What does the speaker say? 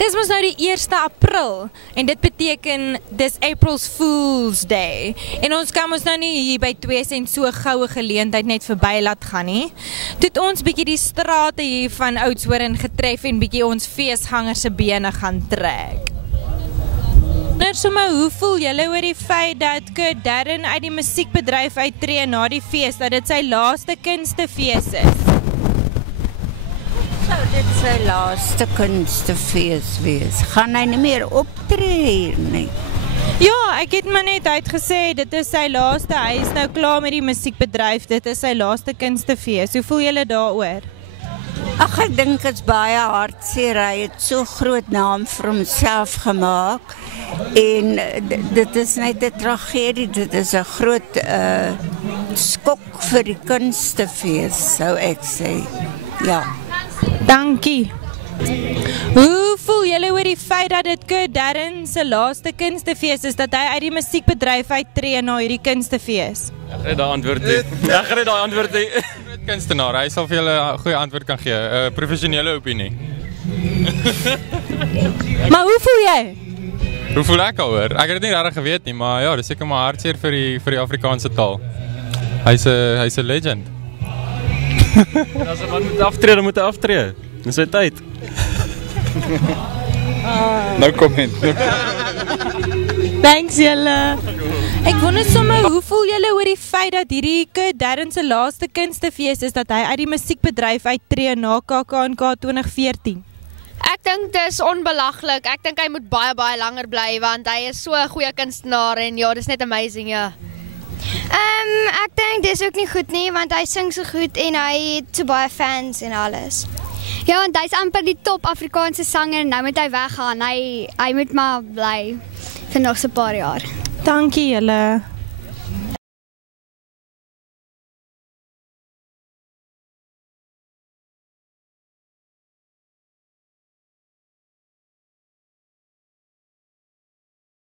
Dis mos nou die 1 April en dit beteken dis April's Fool's Day. En ons kan ons nou nie hier by 2 Cent so goue geleentheid net verby laat gaan nie. Toe het ons bietjie die strate hier van Oudtshoorn getref en bietjie ons feesganger se bene gaan trek. Nou sommer, hoe voel julle oor die feit dat Kurt Darren uit die musiekbedryf uittreë na die fees, dat dit sy laaste kunstefees is? Sou dit sy laaste kunstefees wees? Gaan hy nie meer optree hier nie? Ja, ek het maar net uitgesê, dit is sy laaste, hy is nou klaar met die musiekbedryf, dit is sy laaste kunstefees. Hoe voel julle daaroor? Ag, ek dink dit is baie hartseer, hy het so groot naam vir homself gemaak en dit is net 'n tragedie, dit is 'n groot skok vir die kunstefees, sou ek sê. Ja. Dankie. Hoe voel julle oor die feit dat dit Kurt Darren se laaste kunstefees is, dat hy uit die musiekbedryf uittreë na hierdie kunstefees? Ek gaan daai antwoord hê. Ek gaan daai antwoord hê. Kunstenaar, hy sal vir julle 'n goeie antwoord kan gee, 'n professionele opinie. Maar hoe voel jy? Hoe voel ek daaroor? Ek het dit nie regtig geweet nie, maar ja, dis seker maar hartseer vir die Afrikaanse taal. Hy's 'n legend. As 'n man moet aftree, dan moet hy aftree. Dis sy tyd. No comment. Thanks julle. Ek wonder sommer, hoe voel julle oor die feit dat hierdie Kurt Darren se laaste kunstefees is, dat hy uit die musiekbedryf uittreë na KAKNK 2014? Ek dink dis onbelaglik. Ek dink hy moet baie langer bly want hy is so 'n goeie kunstenaar en ja, dis net amazing, ja. Ek dink dis ook nie goed nie want hy sing so goed en hy het so baie fans en alles. Ja, want hy's amper die top Afrikaanse sanger en nou moet hy weggaan. Hy moet maar bly vir nog so 'n paar jaar. Dankie julle.